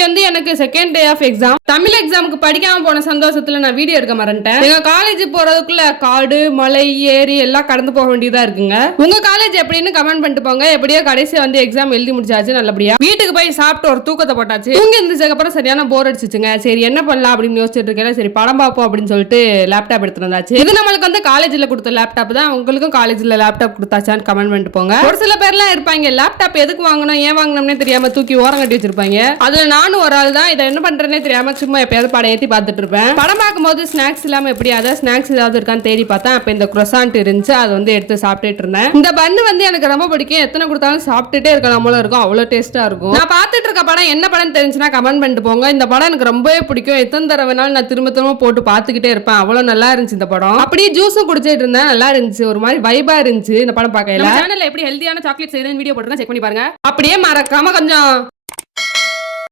இன்னைக்கு வந்து எனக்கு second day of exam. Tamil எக்ஸாமுக்கு படிக்காம போன சந்தோஷத்துல நான் வீடியோ எடுக்க மறந்துட்டேன். எங்க காலேஜ் போறதுக்குள்ள காடு மலை ஏரி எல்லாம் கடந்து போக வேண்டியதா இருக்குங்க. உங்க காலேஜ் எப்படின்னு கமெண்ட் பண்ணிட்டு போங்க. எப்படியோ கடைசியா வந்து எக்ஸாம் எழுதி முடிச்சாச்சு நல்லபடியா. வீட்டுக்கு போய் சாப்பிட்டு ஒரு தூக்கத்தை போட்டாச்சு. தூங்கி இருந்துச்சதுக்கு அப்புறம் சரியான போர் அடிச்சுச்சுங்க. சரி என்ன பண்ணலாம் அப்படின்னு யோசிச்சுட்டு இருக்கேன். சரி படம் பார்ப்போம் அப்படின்னு சொல்லிட்டு லேப்டாப் எடுத்து வந்தாச்சு. இது நம்மளுக்கு வந்து காலேஜ்ல கொடுத்த லேப்டாப் தான். உங்களுக்கும் காலேஜ்ல லேப்டாப் கொடுத்தாச்சான்னு கமெண்ட் பண்ணிட்டு போங்க. ஒரு சில பேர்லாம் இருப்பாங்க லேப்டாப் எதுக்கு வாங்கணும் ஏன் வாங்கணும்னே தெரியாம தூக்கி ஓரம் கட்டி வச்சிருப்பாங்க. அதுல நானும் ஒரு ஆள் தான். இதை என்ன பண்றேன்னே தெரியாம சும்மா எப்பயாவது படம் ஏற்றி பார்த்துட்டு இருப்பேன். படம் பார்க்கும்போது ஸ்நாக்ஸ் இல்லாம எப்படி அதாவது ஸ்நாக்ஸ் ஏதாவது இருக்கான்னு தேடி பார்த்தேன். அப்ப இந்த croissant இருந்துச்சு. அதை வந்து எடுத்து சாப்பிட்டுட்டு இருந்தேன். இந்த பன்னு வந்து எனக்கு ரொம்ப பிடிக்கும். எத்தனை கொடுத்தாலும் சாப்பிட்டுட்டே இருக்கலாம் போல இருக்கும். அவ்வளவு டேஸ்டா இருக்கும். நான் பார்த்துட்டு இருக்க படம் என்ன படம் தெரிஞ்சுன்னா கமெண்ட் பண்ணிட்டு போங்க. இந்த படம் எனக்கு ரொம்பவே பிடிக்கும். எத்தனை தடவைனாலும் நான் திரும்ப திரும்ப போட்டு பார்த்துக்கிட்டே இருப்பேன். அவ்வளவு நல்லா இருந்துச்சு இந்த படம். அப்படியே ஜூஸும் குடிச்சிட்டு இருந்தேன். நல்லா இருந்துச்சு. ஒரு மாதிரி வைபா இருந்துச்சு இந்த படம் பார்க்கல. சேனல்ல எப்படி ஹெல்தியான சாக்லேட் செய்யறதுன்னு வீடியோ போட்டுருக்கேன். செக் பண்ணி பாருங்க. அப்படியே மறக்காம கொஞ்சம்